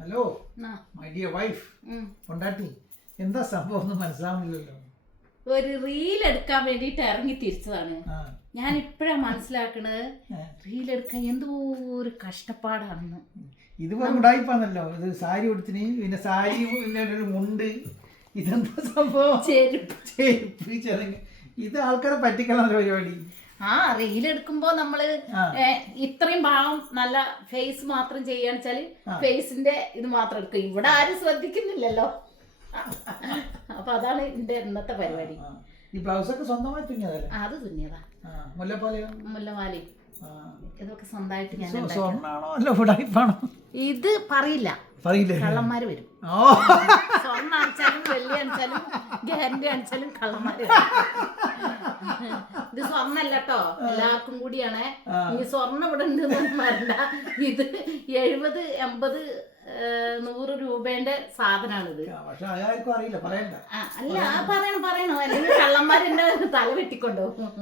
Hello my dear wife കൊണ്ടാട്ടി എന്താ സംഭവം ഒന്നും മനസ്സിലാവുന്നില്ലല്ലോ. ഒരു റീൽ എടുക്കാൻ വേണ്ടിട്ട് ഇറങ്ങി തിരിച്ചതാണ്. ഞാൻ ഇപ്പഴാ മനസ്സിലാക്കണത് റീൽ എടുക്കാൻ എന്തോ ഒരു കഷ്ടപ്പാടാണെന്ന്. ഇതുപോലെ ഉടായിപ്പാന്നല്ലോ. ഇത് സാരി ഉടുത്തിന്, പിന്നെ സാരി, പിന്നെ ഒരു മുണ്ട്, ഇതെന്താ സംഭവം? ചെരുപ്പ് ചെറുങ്ങ്. ഇത് ആൾക്കാരെ പറ്റിക്കണം പരിപാടി. റീൽ എടുക്കുമ്പോ നമ്മള് ഇത്രയും ഭാഗം നല്ല ഫേസ് മാത്രം ചെയ്യാന്ന് വെച്ചാല് ഫേസിന്റെ ഇത് മാത്രം എടുക്കും. ഇവിടെ ആരും ശ്രദ്ധിക്കുന്നില്ലല്ലോ. അപ്പൊ അതാണ് എന്റെ ഇന്നത്തെ പരിപാടി. ഈ ബ്ലൗസ് ഒക്കെ സ്വന്തമായി തുന്നിയതല്ലേ? അത് തുന്നിയതാ. മുല്ലമാലി ഇതൊക്കെ സ്വന്തമായിട്ട് ഞാൻ. ഇത് പറയില്ല, കള്ളന്മാര് വരും. സ്വർണ്ണം അണിച്ചാലും വെള്ളി അണിച്ചാലും ഗ്യാരണ്ടി അണിച്ചാലും കള്ളന്മാര് വരും. ഇത് സ്വർണ്ണല്ല കേട്ടോ, എല്ലാവർക്കും കൂടിയാണ്. ഇനി സ്വർണ്ണം ഇവിടെ ഉണ്ട് വരണ്ട. ഇത് 70, 80, 100 രൂപേന്റെ സാധനാണിത്. അല്ല പറയണോ, അല്ലെങ്കിൽ കള്ളന്മാരെന്റെ തല വെട്ടിക്കൊണ്ടുപോകും.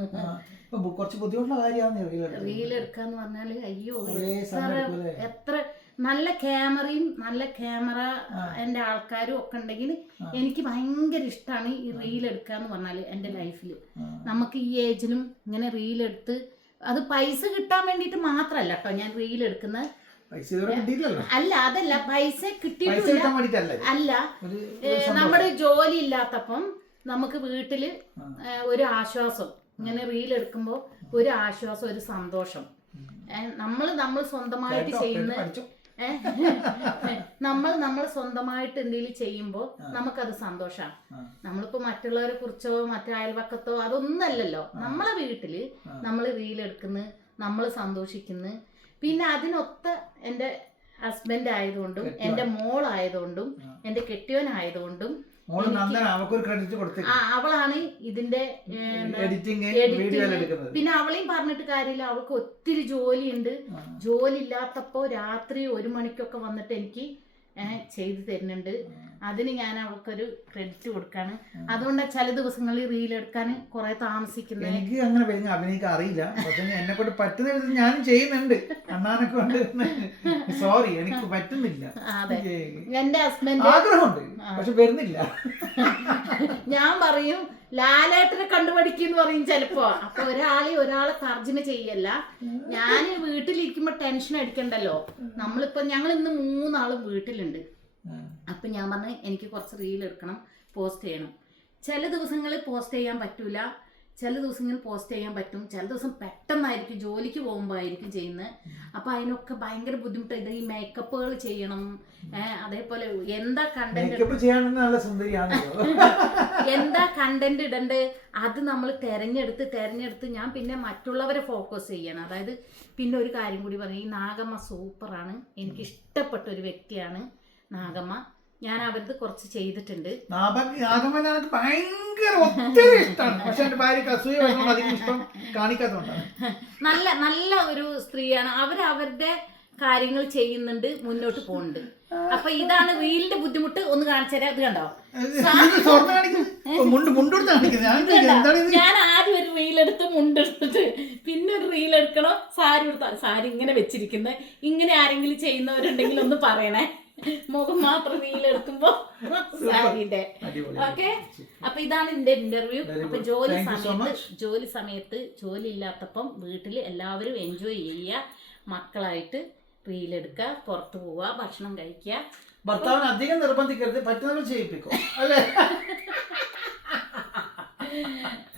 കുറച്ച് ബുദ്ധിമുട്ടുള്ള കാര്യമാണ് റീൽ എടുക്കാന്ന് പറഞ്ഞാല്. അയ്യോ, എത്ര നല്ല ക്യാമറയും നല്ല ക്യാമറ എന്റെ ആൾക്കാരും ഒക്കെ ഉണ്ടെങ്കിൽ എനിക്ക് ഭയങ്കര ഇഷ്ടമാണ് ഈ റീൽ എടുക്കാന്ന് പറഞ്ഞാല്. എന്റെ ലൈഫിൽ നമുക്ക് ഈ ഏജിലും ഇങ്ങനെ റീൽ എടുത്ത്, അത് പൈസ കിട്ടാൻ വേണ്ടിട്ട് മാത്രല്ല കേട്ടോ ഞാൻ റീൽ എടുക്കുന്നത്. അല്ല, അതല്ല, പൈസ കിട്ടിയിട്ടില്ല. അല്ല, നമ്മുടെ ജോലി ഇല്ലാത്തപ്പം നമുക്ക് വീട്ടില് ഒരു ആശ്വാസം, ഇങ്ങനെ റീൽ എടുക്കുമ്പോ ഒരു ആശ്വാസം, ഒരു സന്തോഷം. നമ്മൾ സ്വന്തമായിട്ട് ചെയ്യുന്ന നമ്മൾ സ്വന്തമായിട്ട് എന്തെങ്കിലും ചെയ്യുമ്പോൾ നമുക്കത് സന്തോഷമാണ്. നമ്മളിപ്പോ മറ്റുള്ളവരെ കുറിച്ചോ മറ്റു അയൽവക്കത്തോ അതൊന്നല്ലല്ലോ. നമ്മളെ വീട്ടില് നമ്മൾ റീൽ എടുക്കുന്നു, നമ്മൾ സന്തോഷിക്കുന്നു. പിന്നെ അതിനൊത്ത എൻ്റെ ഹസ്ബൻഡ് ആയതുകൊണ്ടും എൻ്റെ മോളായതുകൊണ്ടും എൻ്റെ കെട്ടിയോനായതുകൊണ്ടും അവളാണ് ഇതിന്റെ എഡിറ്റിംഗ്. പിന്നെ അവളെയും പറഞ്ഞിട്ട് കാര്യമില്ല, അവൾക്ക് ഒത്തിരി ജോലിയുണ്ട്. ജോലി ഇല്ലാത്തപ്പോ രാത്രി 1 മണിക്കൊക്കെ വന്നിട്ട് എനിക്ക് ചെയ്തു തരുന്നുണ്ട്. അതിന് ഞാൻ അവൾക്കൊരു ക്രെഡിറ്റ് കൊടുക്കാണ്. അതുകൊണ്ട് ചില ദിവസങ്ങളിൽ റീൽ എടുക്കാൻ കുറെ താമസിക്കുന്നത്. എനിക്ക് അങ്ങനെ വലിയ അഭിനയിക്കാൻ അറിയില്ല, പക്ഷെ എന്നെ കൊണ്ട് പറ്റുന്ന വിധത്തിൽ ഞാനും ചെയ്യുന്നുണ്ട്. അണ്ണാനെ കൊണ്ട് സോറി, എനിക്ക് പറ്റുന്നില്ല. അതെ, എന്റെ ഹസ്ബൻഡ് ആഗ്രഹമുണ്ട്, പക്ഷെ വരുന്നില്ല. ഞാൻ പറയും ലാലേട്ടനെ കണ്ടുപഠിക്കുന്നു പറയും ചിലപ്പോ. അപ്പൊ ഒരാളെ തർജ്ജമ ചെയ്യല്ല. ഞാൻ വീട്ടിലിരിക്കുമ്പോ ടെൻഷൻ അടിക്കണ്ടല്ലോ. ഞങ്ങൾ ഇന്ന് 3 ആളും വീട്ടിലുണ്ട്. അപ്പൊ ഞാൻ പറഞ്ഞു എനിക്ക് കുറച്ച് റീൽ എടുക്കണം, പോസ്റ്റ് ചെയ്യണം. ചില ദിവസങ്ങളിൽ പോസ്റ്റ് ചെയ്യാൻ പറ്റൂല, ചില ദിവസങ്ങളിൽ പോസ്റ്റ് ചെയ്യാൻ പറ്റും. ചില ദിവസം പെട്ടെന്നായിരിക്കും ജോലിക്ക് പോകുമ്പോൾ ആയിരിക്കും ചെയ്യുന്നത്. അപ്പൊ അതിനൊക്കെ ഭയങ്കര ബുദ്ധിമുട്ടാണ്. ഈ മേക്കപ്പുകൾ ചെയ്യണം, അതേപോലെ എന്താ കണ്ടന്റ് ഇടണ്ട്, അത് നമ്മൾ തെരഞ്ഞെടുത്ത് ഞാൻ പിന്നെ മറ്റുള്ളവരെ ഫോക്കസ് ചെയ്യണം. അതായത് പിന്നെ ഒരു കാര്യം കൂടി പറയും, ഈ നാഗമ്മ സൂപ്പറാണ്, എനിക്ക് ഇഷ്ടപ്പെട്ട ഒരു വ്യക്തിയാണ് നാഗമ്മ. ഞാൻ അവർക്ക് കുറച്ച് ചെയ്തിട്ടുണ്ട്. നല്ല ഒരു സ്ത്രീയാണ്. അവരുടെ കാര്യങ്ങൾ ചെയ്യുന്നുണ്ട്, മുന്നോട്ട് പോകുന്നുണ്ട്. അപ്പൊ ഇതാണ് റീലിന്റെ ബുദ്ധിമുട്ട്. ഒന്ന് കാണിച്ചു തരാം. ഇത് കണ്ടോ, ഞാൻ ആദ്യം ഒരു റീലെടുത്ത് മുണ്ടെടുത്തിട്ട് പിന്നെ ഒരു റീൽ എടുക്കണം, സാരി ഇങ്ങനെ വെച്ചിരിക്കുന്നത്. ഇങ്ങനെ ആരെങ്കിലും ചെയ്യുന്നവരുണ്ടെങ്കിൽ ഒന്ന് പറയണേ. മുഖം മാത്രം റീലെടുക്കുമ്പോ സാരിന്റെ. ഓക്കെ, അപ്പൊ ഇതാണ് എന്റെ ഇന്റർവ്യൂ. അപ്പൊ ജോലി സമയത്ത് ജോലി ഇല്ലാത്തപ്പം വീട്ടില് എല്ലാവരും എൻജോയ് ചെയ്യുക, മക്കളായിട്ട് റീലെടുക്കുക, പുറത്തു പോവുക, ഭക്ഷണം കഴിക്കുക. ഭർത്താവിന് അധികം നിർബന്ധിക്കരുത്, പറ്റുന്നവർ ചെയ്യിപ്പിക്കും അല്ലേ?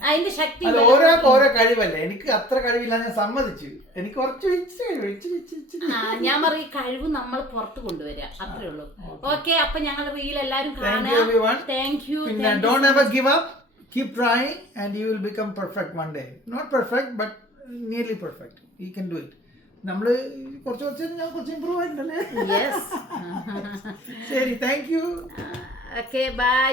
അതിന്റെ ശക്തി ഓരോ കഴിവല്ലേ. എനിക്ക് അത്ര കഴിവില്ല, ഞാൻ സമ്മതിച്ചു. എനിക്ക് കുറച്ച് ഞാൻ പറയും കഴിവ് നമ്മൾ പുറത്ത് കൊണ്ടുവരിക, അത്രേ ഉള്ളൂ. ഓക്കെ, അപ്പൊ ഞങ്ങൾ റീൽ എല്ലാരും കാണുക. Thank you. Don't ever give up. Keep trying and you will become perfect one day. Not perfect but nearly perfect. You can do it. നമ്മള് കുറച്ച് ഇമ്പ്രൂവ് ആയിട്ടുണ്ടല്ലേ? യെസ്. ശരി, താങ്ക് യു. Okay, by.